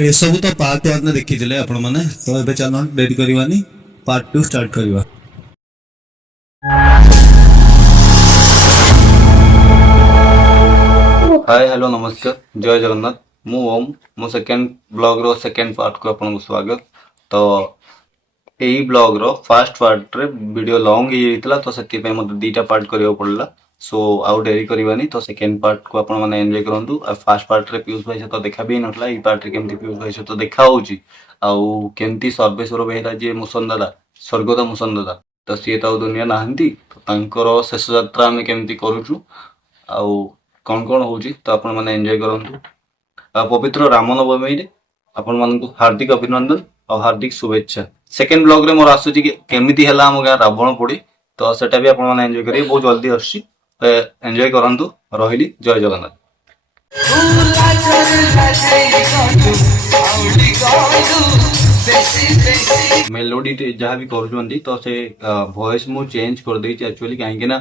एसबू तो part one देखी आपण मैंने तो ये चल डेट करवानी पार्ट टू स्टार्ट करवा। हाय हेलो नमस्कार जय जगन्नाथ मु ओम मो सेकेंड ब्लॉग रो सेकेंड पार्ट को आपन स्वागत। तो यही ब्लॉग रो फर्स्ट पार्ट रे वीडियो लॉन्ग ही होइतला तो सेति पे मते दीटा पार्ट करियो पड़ला। सो आउ डेरी करबानी तो सेकेंड पार्ट को आपण माने एन्जॉय करंतु। आ फर्स्ट पार्ट रे पीयूष भाई से तो देखा भी नथला ई पार्ट रे केमती पीयूष भाई से तो देखा होउची आउ केमती सर्वेश्वर बेहरा जे मुसन दादा स्वर्गदा मुसन दादा तो सीए तो दुनिया नाहंती तो तांकर शेष यात्रा हम केमती करूछु आउ कौन कौन होउची तो आपण माने एन्जॉय करंतु। आ पवित्र रामनवमी रे आपण मानकु हार्दिक अभिनंदन और हार्दिक शुभेच्छा। सेकेंड ब्लॉग रे मोर आसुची कि केमिति हला हम गा रावण पोड़ी तो सेटा भी आपण माने एन्जॉय करिए बहुत जल्दी आसी एन्जॉय करंतु। रहिली जय जगन्नाथ। मेलोडी जहाँ भी करूँ तो से वॉइस मु चेंज कर देछि एक्चुअली कहीं ना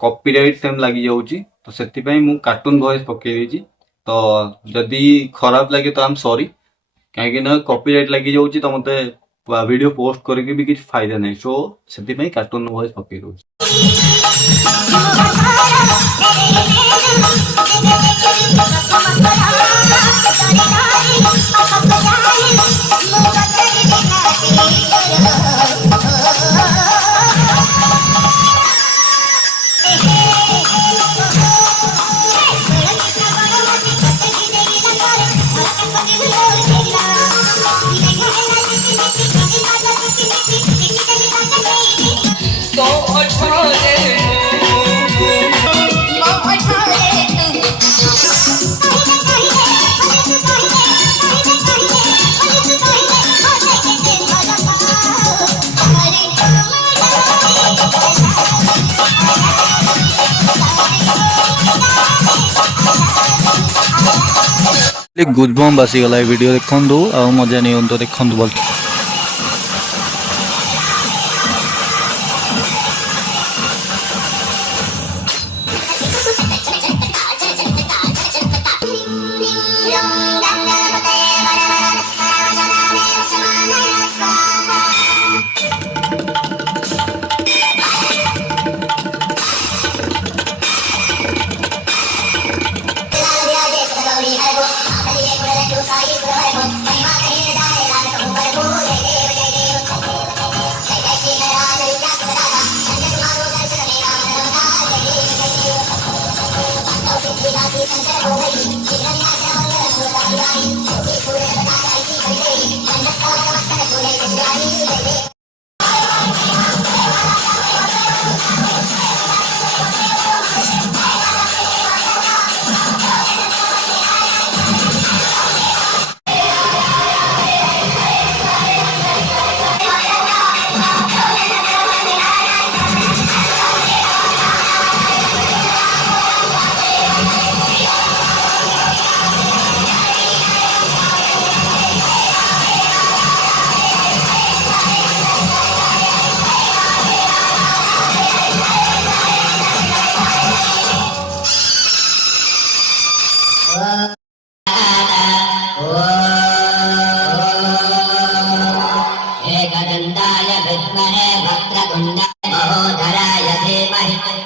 कॉपीराइट सेम लगी जाउची तो सेति पई मु कार्टून वॉइस पके देछि तो जदी खराब लगे तो आई एम सॉरी कहीं ना कॉपीराइट लगी जाउची तो मते वीडियो पोस्ट करके भी किछ फायदा नहीं। सो सेति पई कार्टून वॉइस पके दउ। गुजबम बासीगला वीडियो देखु आ मजा नहीं तो देखु बोल।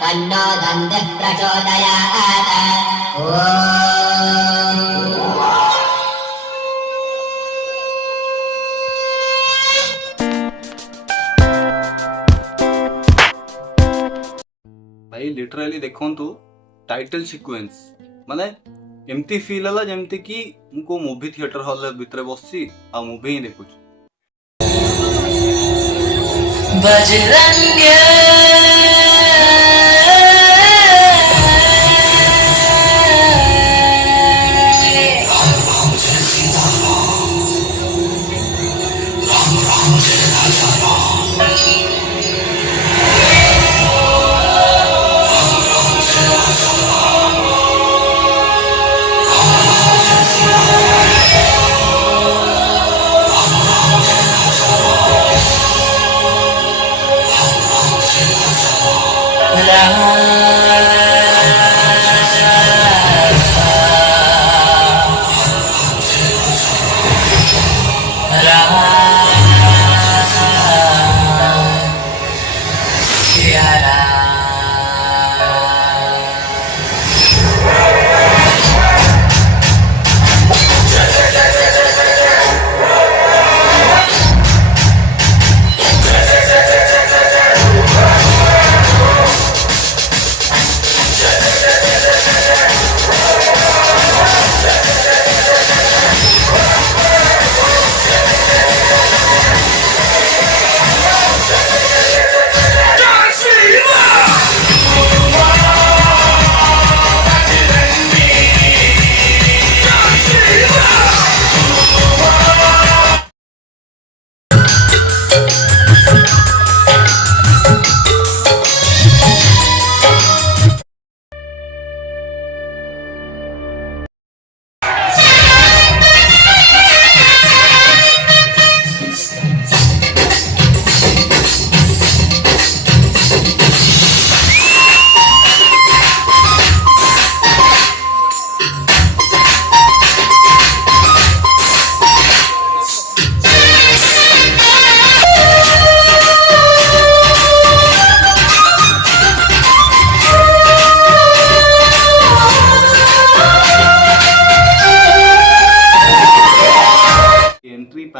तन्नो दन्तिः प्रचोदयात्। भाई लिटरली देखंतु टाइटल सीक्वेंस माने एमती फील हला जेमती कि मुको मूवी थिएटर हॉल भितर बससी आ मूवी ही देखुछ। बजरंग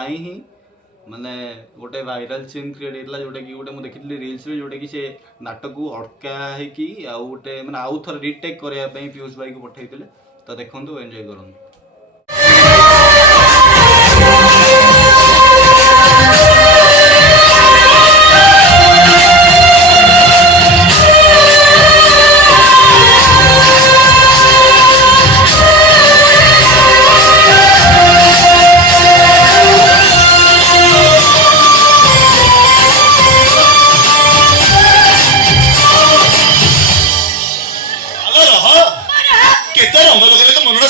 ही माने गोटे वायरल सीन क्रिएट होता जोटा कि गोटे मुझे रिल्स रे जोटा कि से नाटक को अटका है कि आउ गोटे माने आउ थर रिटेक करने पीयूष भाई को पठाई तो देखो एंजॉय करूँ।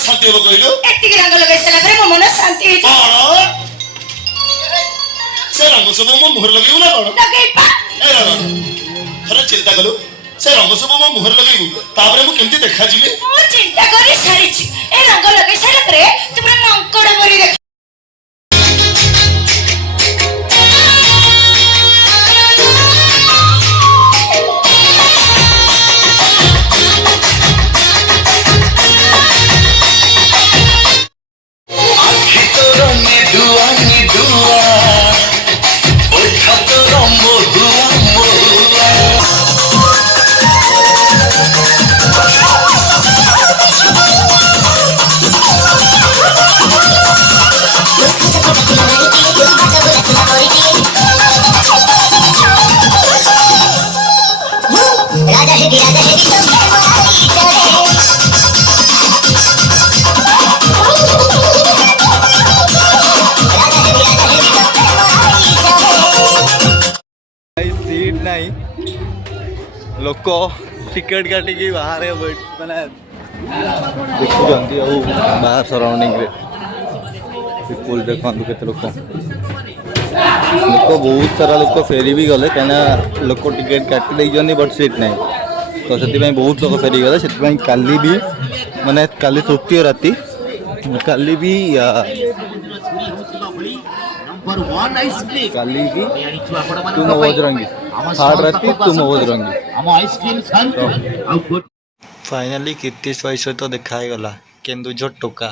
शांति हो कहलु एतिक रंग लगाई सला परे मो मन शांति हे कौन से रंग सब मो मुहर लगेउ ना कौन लगई पा ए रंग थोड़ा चिंता कलु से रंग सब मो मुहर लगेउ तापरे मु केमती देखा जिवे मो चिंता करी सारी छी ए रंग लगाई सला परे तुमरे मंकड़ बरी देख सीट नहीं लोक टिकेट काटिकी बाहर मैंने देखुं बाहर सराउंडिंग पिपुल देखो के लोक बहुत सारा लोक फेरी भी गले कहीं लोक टिकेट काटी बट सीट नहीं तो से बहुत लोग फेरी गले से काली भी माने काली तृतीय राति काली भी काली भी तुम बजरंगी थर्ड राति तुम बजरंगी फाइनाली कीर्तिश भाई सहित देखा गला केन्दुझर टोका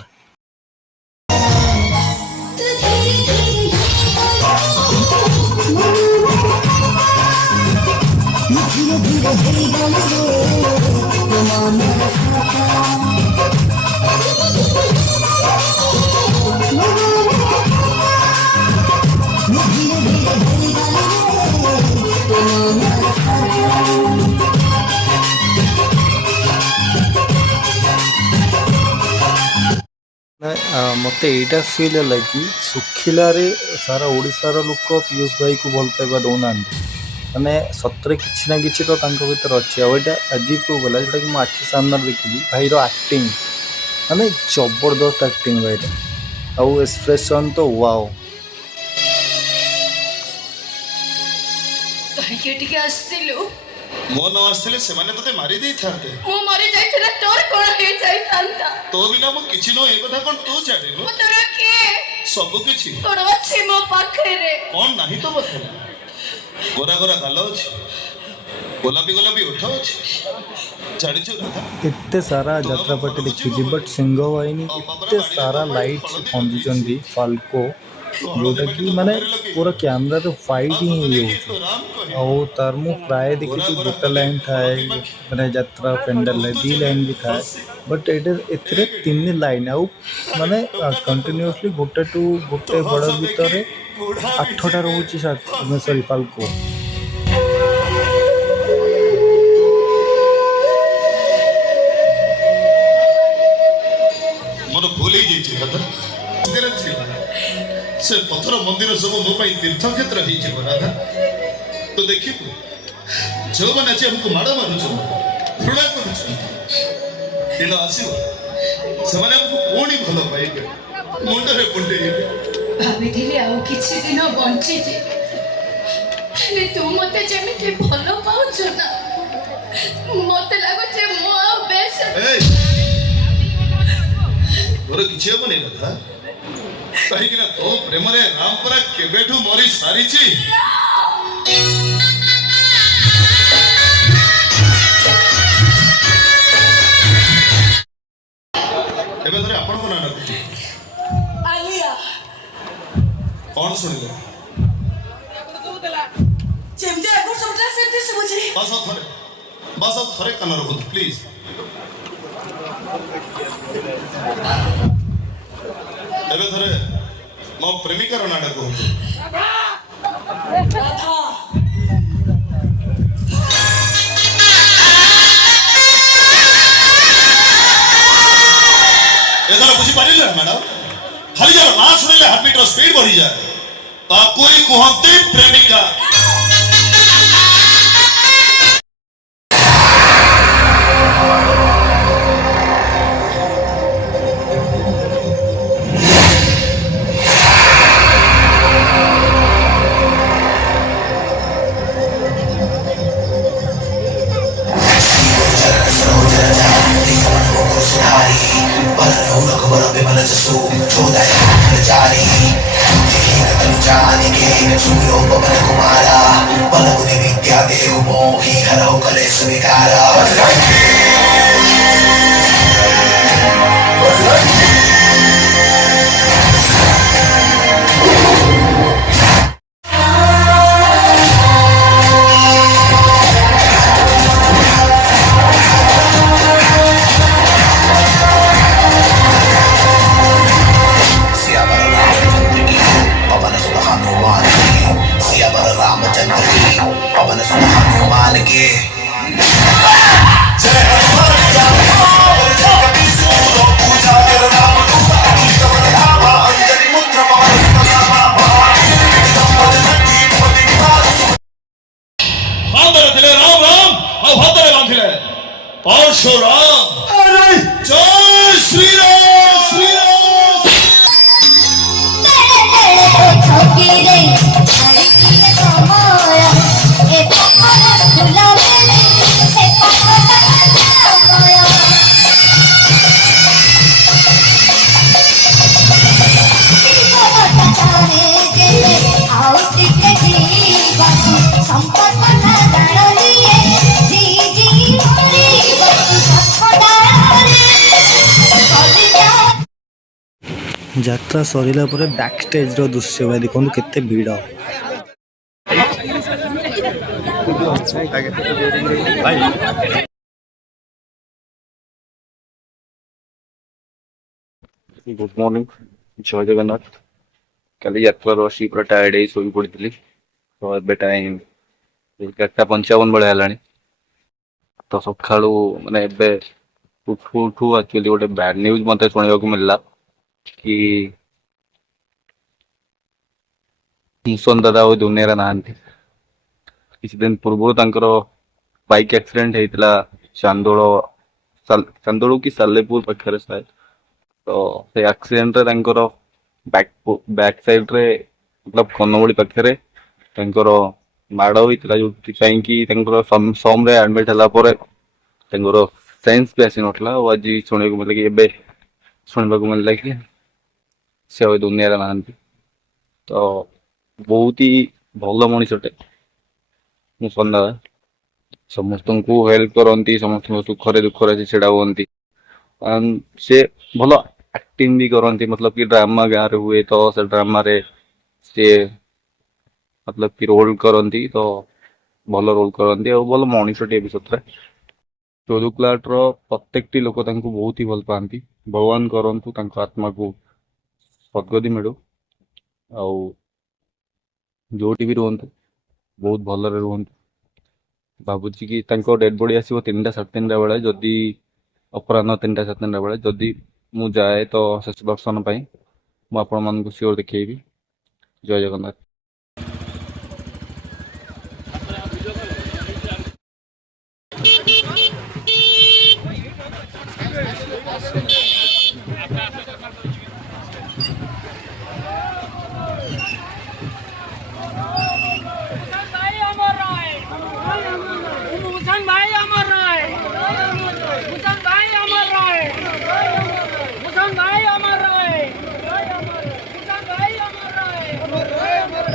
मत यहाँ फिल है कि सुखिलारे सारा ओडिशार लोक पीयूष भाई को भल पाइबा दौना माने सतरे किसी ना कि तो भर अच्छे आईटा आज प्रूव है जोटा कि आखि सामने देखी भाई एक्टिंग माने जबरदस्त एक्टिंग भाई आउ एक्सप्रेशन तो वाओ मो न आसले से माने तते मारी देई थाते मो मरि जाइथिला तोर कोन हे जाई थांता तो बिना मो किछि न ए कथा कोन तू जानिनु मो तोरा के सब किछि कोन अछि मो पाखे रे कोन नाही तो बता गोरा गोरा गालो अछि गोलापी उठ अछि छाड़ी छु कथा एते सारा यात्रा पट्टी देखी बट सिंह वाहिनी एते सारा लाइट्स पंजुचंदी फाल्को जोटा कि माने पूरा कैमरा तो फाइट ही हो तार मु प्राय देखी गोटे लाइन थाए माने यात्रा पेंडल है 2 लाइन भी थाए बट एथरे 3 लाइन आउ माने कंटिन्यूअसली गोटे टू गोटे बड़ भीतर 8टा रहउची सॉरी फाल्को मोर भूल ही जाइछि कथा से पत्थर मंदिर सब मो तीर्थ क्षेत्र हो राधा तो देखिए जो मैंने हमको माड़ मारुच घृणा कर आसो से पुणी भल पाइबे मुंडे कुंडे भाभी आउ किछि दिन बंची तू मते जमिति भल पाउछ ना मते लागो मो आ बेस मोर किछि हेबनी राधा कहीं तो प्रेम रे राम परा केबेठू मरी सारीची एबे धरे आपण को ना आलिया कौन सुनिले ଯେମିତି ଆଗରୁ ସବୁଥିଲା ସେମିତି ଶୁଭୁଛି। बस अब थरे कान रखु प्लीज एबे थरे मो प्रेमिका रो नाटक कहू एथर बुझी पारिले मैडम खाली जरा ना सुनिले हार्ट बीट रो स्पीड बढ़ी जाए ता कोई कहंती प्रेमिका परशुराम जय श्री राम श्री राम ଯାତ୍ରା ସରିଲା ପରେ ବ୍ୟାକ୍ ଷ୍ଟେଜ୍ର ଦୃଶ୍ୟ ଭାଇ ଦେଖନ୍ତୁ କେତେ ଭିଡ଼। गुड मॉर्निंग जय जगन्नाथ काली यात्रा बसी पूरा टायर्ड हो शोई पड़ी तो ए टाइम 11:55 बेले है तो सका माने उठू उठू एक्चुअली गोटे बैड न्यूज मत शुणा मिलला कि मुसन दादा वो दुनिया ना किसी दिन पूर्व बाइक एक्सीडेंट होता चांदोड़ कि सालेपुर पाखे शायद तो से एक्सीडेंट बैक साइड रे मतलब कनबड़ी पाखे माड़ होता जो कहीं सम एडमिट है सेन्स भी आसी ना आज शुणा मिले कि शुणा मिलला कि से दुनिया ना तो बहुत ही भल मनीषटे मुसन दादा समस्त को हेल्प करती समस्त सुखरे दुखरे से छेड़ा हुई से भल एक्टिंग भी करती मतलब कि ड्रामा गाँव रे हुए तो से ड्रामा रे से मतलब कि रोल करती तो भल रोल करती और भल मनीषटे भी सतरे चौदुक्लाट प्रत्येक लोक बहुत ही भल पाती भगवान करंतु आत्मा को सद्गति मिलू आउ जोटी भी रुहतु बहुत भलरे रुहतु भावुची कि डेड बॉडी आसो 3टा 3:30 बेले जदि अपराह 3टा 3:30 बेले जदि मु जाए तो शेष दर्शन मुझे सियोर देखी जय जगन्नाथ। भाई अमर रहे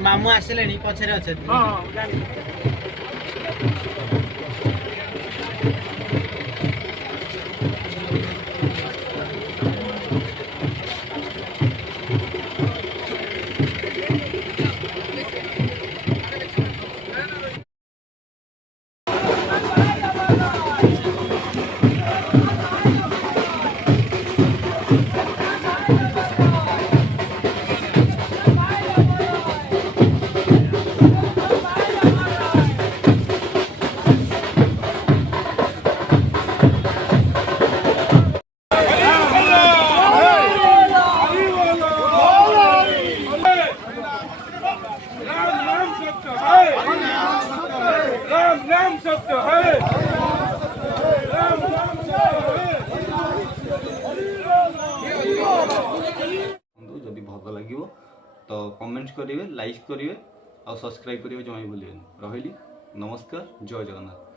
ମାମୁଁ ଆସିଲେଣି ପଛରେ ଅଛନ୍ତି। जदि भल लगे तो कमेंट करेंगे, लाइक करेंगे और सब्सक्राइब करेंगे जमा भूलें। रही नमस्कार, जय जगन्नाथ।